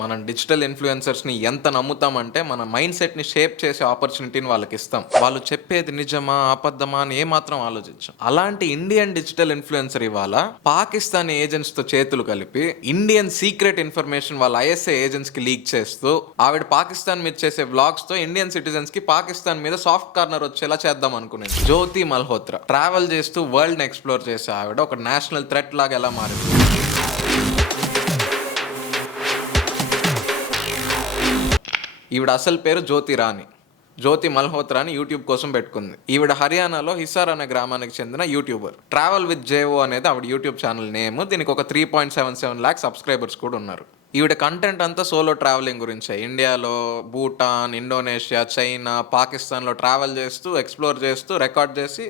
మనం డిజిటల్ ఇన్ఫ్లుయెన్సర్స్ని ఎంత నమ్ముతామంటే మన మైండ్ సెట్ని షేప్ చేసే ఆపర్చునిటీని వాళ్ళకి ఇస్తాం. వాళ్ళు చెప్పేది నిజమా అబద్ధమా అని ఏమాత్రం ఆలోచించాం. అలాంటి ఇండియన్ డిజిటల్ ఇన్ఫ్లుయెన్సర్ ఇవాళ పాకిస్తానీ ఏజెంట్స్తో చేతులు కలిపి ఇండియన్ సీక్రెట్ ఇన్ఫర్మేషన్ వాళ్ళ ఐఎస్ఐ ఏజెంట్స్కి లీక్ చేస్తూ ఆవిడ పాకిస్తాన్ మీద చేసే వ్లాగ్స్తో ఇండియన్ సిటిజన్స్కి పాకిస్తాన్ మీద సాఫ్ట్ కార్నర్ వచ్చేలా చేద్దాం అనుకునేది. జ్యోతి మల్హోత్రా ట్రావెల్ చేస్తూ వరల్డ్ని ఎక్స్ప్లోర్ చేసే ఆవిడ ఒక నేషనల్ థ్రెట్ లాగా ఎలా మారింది. ఈవిడ అసలు పేరు జ్యోతి రాణి. జ్యోతి మల్హోత్రా అని యూట్యూబ్ కోసం పెట్టుకుంది. ఈవిడ హర్యానాలో హిసార్ అనే గ్రామానికి చెందిన యూట్యూబర్. ట్రావెల్ విత్ జేఓ అనేది ఆవిడ యూట్యూబ్ ఛానల్ నేమ్. దీనికి ఒక 3.77 lakh సబ్స్క్రైబర్స్ కూడా ఉన్నారు. ఈవిడ కంటెంట్ అంతా సోలో ట్రావెలింగ్ గురించే. ఇండియాలో భూటాన్, ఇండోనేషియా, చైనా, పాకిస్తాన్లో ట్రావెల్ చేస్తూ ఎక్స్ప్లోర్ చేస్తూ రికార్డ్ చేసి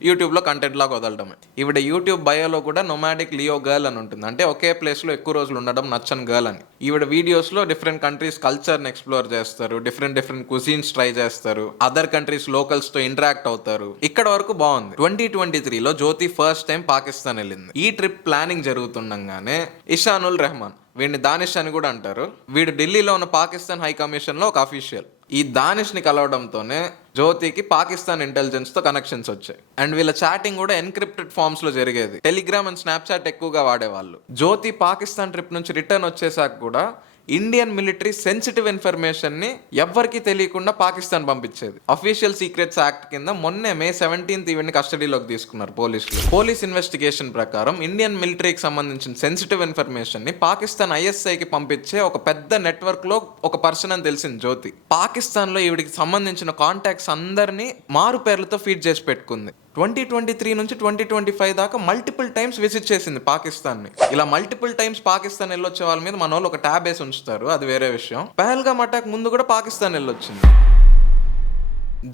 యూట్యూబ్లో కంటెంట్ లాగా వదలడమే. ఈవిడ యూట్యూబ్ బయోలో కూడా నొమాడిక్ లియో గర్ల్ అని ఉంటుంది. అంటే ఒకే ప్లేస్లో ఎక్కువ రోజులు ఉండడం నచ్చని గర్ల్ అని. ఈవిడ వీడియోస్లో డిఫరెంట్ కంట్రీస్ కల్చర్ని ఎక్స్ప్లోర్ చేస్తారు, డిఫరెంట్ కుజీన్స్ ట్రై చేస్తారు, అదర్ కంట్రీస్ లోకల్స్తో ఇంటరాక్ట్ అవుతారు. ఇక్కడ వరకు బాగుంది. 2023లో జ్యోతి ఫస్ట్ టైం పాకిస్తాన్ వెళ్ళింది. ఈ ట్రిప్ ప్లానింగ్ జరుగుతుండగానే ఇషానుల్ రెహమాన్, వీడిని దానిష్ అని కూడా అంటారు, వీడు ఢిల్లీలో ఉన్న పాకిస్తాన్ హై కమిషన్లో ఒక అఫీషియల్. ఈ దానిష్ని కలవడంతోనే జ్యోతికి పాకిస్తాన్ ఇంటెలిజెన్స్తో కనెక్షన్స్ వచ్చాయి. అండ్ వీళ్ళ చాటింగ్ కూడా ఎన్క్రిప్టెడ్ ఫామ్స్లో జరిగేది. టెలిగ్రామ్ అండ్ స్నాప్చాట్ ఎక్కువగా వాడేవాళ్ళు. జ్యోతి పాకిస్తాన్ ట్రిప్ నుంచి రిటర్న్ వచ్చేసాక కూడా ఇండియన్ మిలిటరీ సెన్సిటివ్ ఇన్ఫర్మేషన్ని ఎవ్వరికీ తెలియకుండా పాకిస్తాన్ పంపించేది. అఫీషియల్ సీక్రెట్స్ యాక్ట్ కింద మొన్నే May 17th ఈవెంట్ని కస్టడీలోకి తీసుకున్నారు పోలీసులు. పోలీస్ ఇన్వెస్టిగేషన్ ప్రకారం ఇండియన్ మిలిటరీకి సంబంధించిన సెన్సిటివ్ ఇన్ఫర్మేషన్ని పాకిస్తాన్ ఐఎస్ఐకి పంపించే ఒక పెద్ద నెట్వర్క్లో ఒక పర్సన్ అని తెలిసింది జ్యోతి. పాకిస్తాన్లో ఈవిడికి సంబంధించిన కాంటాక్ట్స్ అందరినీ మారు పేర్లతో ఫీడ్ చేసి పెట్టుకుంది. 2023 నుంచి 2025 దాకా మల్టిపుల్ టైమ్స్ విజిట్ చేసింది పాకిస్తాన్ని. ఇలా మల్టిపుల్ టైమ్స్ పాకిస్తాన్ వెళ్ళొచ్చే వాళ్ళ మీద మన వాళ్ళు ఒక ట్యాబ్ వేసి ఉంచుతారు, అది వేరే విషయం. పహల్గామ్ అటాక్ ముందు కూడా పాకిస్తాన్ వెళ్ళొచ్చింది.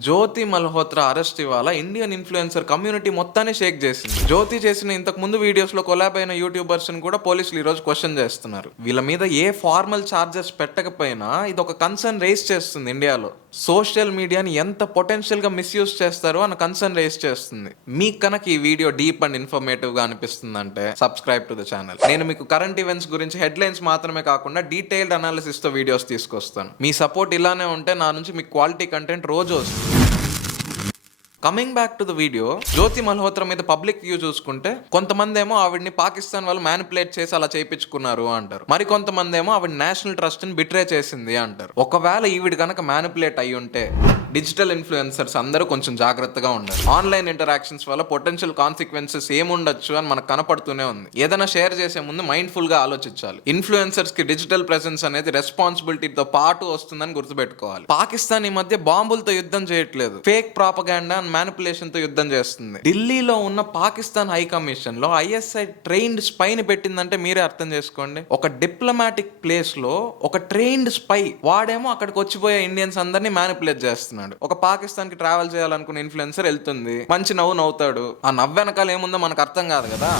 జ్యోతి మల్హోత్రా అరెస్ట్ ఇవాళ ఇండియన్ ఇన్ఫ్లుయెన్సర్ కమ్యూనిటీ మొత్తాన్ని షేక్ చేసింది. జ్యోతి చేసిన ఇంతకు ముందు వీడియోస్లో కొలాబ్ అయిన యూట్యూబర్స్ని కూడా పోలీసులు ఈరోజు క్వశ్చన్ చేస్తున్నారు. వీళ్ళ మీద ఏ ఫార్మల్ ఛార్జెస్ పెట్టకపోయినా ఇది ఒక కన్సర్న్ రేస్ చేస్తుంది. ఇండియాలో సోషల్ మీడియాని ఎంత పొటెన్షియల్గా మిస్యూజ్ చేస్తారో అన్న కన్సర్న్ రేస్ చేస్తుంది. మీకు కనుక ఈ వీడియో డీప్ అండ్ ఇన్ఫర్మేటివ్గా అనిపిస్తుందంటే సబ్స్క్రైబ్ టు ద ఛానల్. నేను మీకు కరెంట్ ఈవెంట్స్ గురించి హెడ్లైన్స్ మాత్రమే కాకుండా డీటెయిల్డ్ అనాలిసిస్తో వీడియోస్ తీసుకొస్తాను. మీ సపోర్ట్ ఇలానే ఉంటే నా నుంచి మీకు క్వాలిటీ కంటెంట్ రోజు వస్తుంది. Coming back to the video, Jyoti Malhotra మీద పబ్లిక్ వ్యూ చూసుకుంటే కొంతమంది ఏమో ఆవిడ్ని పాకిస్తాన్ వాళ్ళు మ్యానిపులేట్ చేసి అలా చేయించుకున్నారు అంటారు. మరి కొంతమంది ఏమో ఆవిడ నేషనల్ ట్రస్ట్ ని బిట్రే చేసింది అంటారు. ఒకవేళ ఈవిడ కనుక మ్యానిపులేట్ అయ్యి ఉంటే డిజిటల్ ఇన్ఫ్లుయెన్సర్స్ అందరూ కొంచెం జాగ్రత్తగా ఉండాలి. ఆన్లైన్ ఇంటరాక్షన్స్ వల్ల పొటెన్షియల్ కాన్సిక్వెన్సెస్ ఏముండొచ్చు అని మనకు కనపడుతూనే ఉంది. ఏదైనా షేర్ చేసే ముందు మైండ్ఫుల్ గా ఆలోచించాలి. ఇన్ఫ్లుయెన్సర్స్ కి డిజిటల్ ప్రెసెన్స్ అనేది రెస్పాన్సిబిలిటీతో పాటు వస్తుందని గుర్తుపెట్టుకోవాలి. పాకిస్తాన్ ఈ మధ్య బాంబులతో యుద్ధం చేయట్లేదు, ఫేక్ ప్రాపగాండా మ్యానిపులేషన్ తో యుద్ధం చేస్తుంది. ఢిల్లీలో ఉన్న పాకిస్తాన్ హై కమిషన్ లో ఐఎస్ఐ ట్రైన్డ్ స్పైని పెట్టిందంటే మీరే అర్థం చేసుకోండి. ఒక డిప్లొమాటిక్ ప్లేస్ లో ఒక ట్రైన్డ్ స్పై వాడేమో అక్కడికి వచ్చిపోయే ఇండియన్స్ అందరినీ మ్యానిపులేట్ చేస్తున్నాడు. ఒక పాకిస్తాన్ కి ట్రావెల్ చేయాలనుకున్న ఇన్ఫ్లుయెన్సర్ వెళ్తుంది, మంచి నవ్వుతాడు. ఆ నవ్వెనకాల ఏముందో మనకు అర్థం కాదు కదా.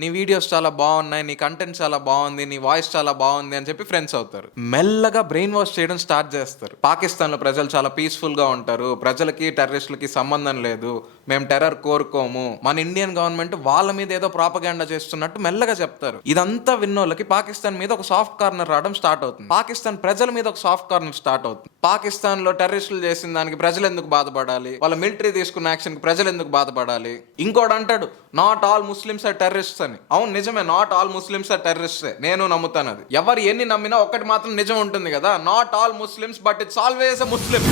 నీ వీడియోస్ చాలా బాగున్నాయి, నీ కంటెంట్ చాలా బాగుంది, నీ వాయిస్ చాలా బాగుంది అని చెప్పి ఫ్రెండ్స్ అవుతారు. మెల్లగా బ్రెయిన్ వాష్ చేయడం స్టార్ట్ చేస్తారు. పాకిస్తాన్లో ప్రజలు చాలా పీస్ఫుల్గా ఉంటారు, ప్రజలకి టెర్రరిస్టులకి సంబంధం లేదు, మేము టెర్రర్ కోరుకోము, మన ఇండియన్ గవర్నమెంట్ వాళ్ళ మీద ఏదో ప్రాపగాండా చేస్తున్నట్టు మెల్లగా చెప్తారు. ఇదంతా విన్నోళ్ళకి పాకిస్తాన్ మీద ఒక సాఫ్ట్ కార్నర్ రావడం స్టార్ట్ అవుతుంది. పాకిస్తాన్ ప్రజల మీద ఒక సాఫ్ట్ కార్నర్ స్టార్ట్ అవుతుంది. పాకిస్తాన్లో టెర్రరిస్టులు చేసిన దానికి ప్రజలు ఎందుకు బాధపడాలి, వాళ్ళ మిలిటరీ తీసుకున్న యాక్షన్కి ప్రజలు ఎందుకు బాధపడాలి. ఇంకోటి అంటాడు, not all Muslims are terrorists అని. అవును నిజమే, not all Muslims are terrorists. నేను నమ్ముతాను అది. ఎవరు ఎన్ని నమ్మినా ఒక్కటి మాత్రం నిజం ఉంటుంది కదా, not all Muslims but it's always a Muslim.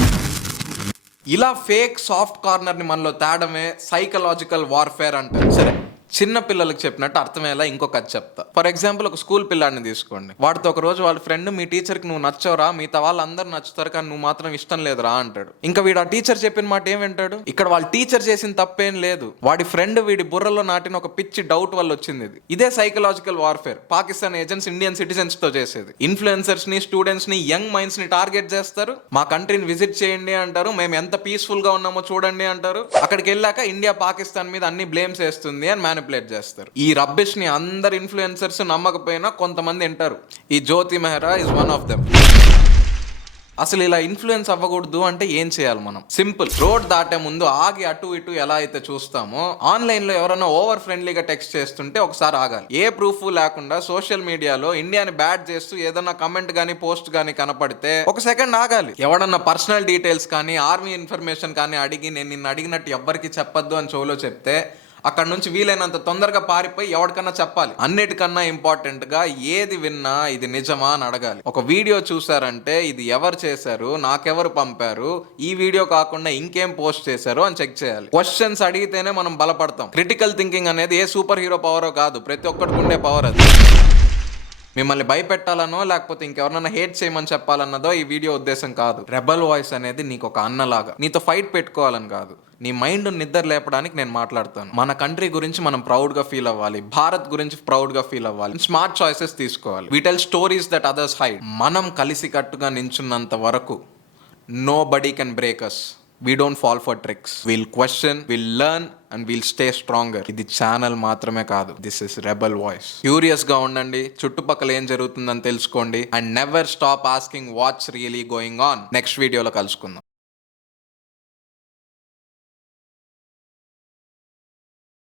ఇలా ఫేక్ సాఫ్ట్ కార్నర్ని మనలో తేడమే సైకలాజికల్ వార్ఫేర్ అంటారు. సరే, చిన్న పిల్లలకు చెప్పినట్టు అర్థమయ్యేలా ఇంకొక కథ చెప్తా. ఫర్ ఎగ్జాంపుల్, ఒక స్కూల్ పిల్లాడిని తీసుకోండి. వాడితో ఒక రోజు వాళ్ళ ఫ్రెండ్, మీ టీచర్కి నువ్వు నచ్చవురా, మిగతా వాళ్ళందరూ నచ్చుతారు కానీ నువ్వు మాత్రం ఇష్టం లేదురా అంటాడు. ఇంకా వీడు ఆ టీచర్ చెప్పిన మాట ఏం వింటాడు? ఇక్కడ వాళ్ళ టీచర్ చేసిన తప్పేం లేదు, వాడి ఫ్రెండ్ వీడి బుర్రలో నాటిన ఒక పిచ్చి డౌట్ వల్ల వచ్చింది ఇది. ఇదే psychological warfare Pakistan agents Indian citizens తో చేసేది. ఇన్ఫ్లుయెన్సర్స్ ని, స్టూడెంట్స్ ని, యంగ్ మైండ్స్ ని టార్గెట్ చేస్తారు. మా కంట్రీని విజిట్ చేయండి అంటారు, మేము ఎంత పీస్ఫుల్ గా ఉన్నామో చూడండి అంటారు. అక్కడికి వెళ్ళాక ఇండియా పాకిస్తాన్ మీద అన్ని బ్లేమ్స్ వేస్తుంది అని మ్యానిపులేట్ చేస్తారు. ఈ రబ్బిష్ ని అందరు ఇన్ఫ్లుయెన్సర్స్ నమ్మకపోయినా కొంతమంది వింటారు. ఈ Jyoti Mehra is one of them. అసలు ఇలా ఇన్ఫ్లుయెన్స్ అవ్వకూడదు అంటే ఏం చేయాలి మనం? సింపుల్. రోడ్ దాటే ముందు ఆగి అటు ఇటు ఎలా అయితే చూస్తామో, ఆన్లైన్ లో ఎవరైనా ఓవర్ ఫ్రెండ్లీగా టెక్స్ట్ చేస్తుంటే ఒకసారి ఆగాలి. ఏ ప్రూఫ్ లేకుండా సోషల్ మీడియాలో ఇండియాని బ్యాడ్ చేస్తూ ఏదన్నా కమెంట్ గానీ పోస్ట్ గానీ కనపడితే ఒక సెకండ్ ఆగాలి. ఎవడన్నా పర్సనల్ డీటెయిల్స్ కానీ ఆర్మీ ఇన్ఫర్మేషన్ కానీ అడిగి నేను నిన్ను అడిగినట్టు ఎవ్వరికి చెప్పొద్దు అని చెవులో చెప్తే అక్కడ నుంచి వీలైనంత తొందరగా పారిపోయి ఎవరికన్నా చెప్పాలి. అన్నిటికన్నా ఇంపార్టెంట్ గా ఏది విన్నా ఇది నిజమా అని అడగాలి. ఒక వీడియో చూసారంటే ఇది ఎవరు చేశారు, నాకెవరు పంపారు, ఈ వీడియో కాకుండా ఇంకేం పోస్ట్ చేశారు అని చెక్ చేయాలి. క్వశ్చన్స్ అడిగితేనే మనం బలపడతాం. క్రిటికల్ థింకింగ్ అనేది ఏ సూపర్ హీరో పవరో కాదు, ప్రతి ఒక్కరికి ఉండే పవర్ అది. మిమ్మల్ని భయపెట్టాలనో లేకపోతే ఇంకెవరన్నా హేట్ చేయమని చెప్పాలన్నదో ఈ వీడియో ఉద్దేశం కాదు. రెబల్ వాయిస్ అనేది నీకు ఒక అన్నలాగా, నీతో ఫైట్ పెట్టుకోవాలని కాదు, నీ మైండ్ నిద్ర లేపడానికి నేను మాట్లాడతాను. మన కంట్రీ గురించి మనం ప్రౌడ్ గా ఫీల్ అవ్వాలి, భారత్ గురించి ప్రౌడ్ గా ఫీల్ అవ్వాలి, స్మార్ట్ చాయిసెస్ తీసుకోవాలి. We tell stories that others hide. మనం కలిసి కట్టుగా నించున్నంత వరకు nobody can break us. We don't fall for tricks. We'll question, we'll learn and we'll stay stronger. ఇది ఛానల్ మాత్రమే కాదు, this is rebel voice. Curious గా ఉండండి, చుట్టుపక్కల ఏం జరుగుతుందని తెలుసుకోండి, and never stop asking what's really going on. Next వీడియోలో కలుసుకుందాం.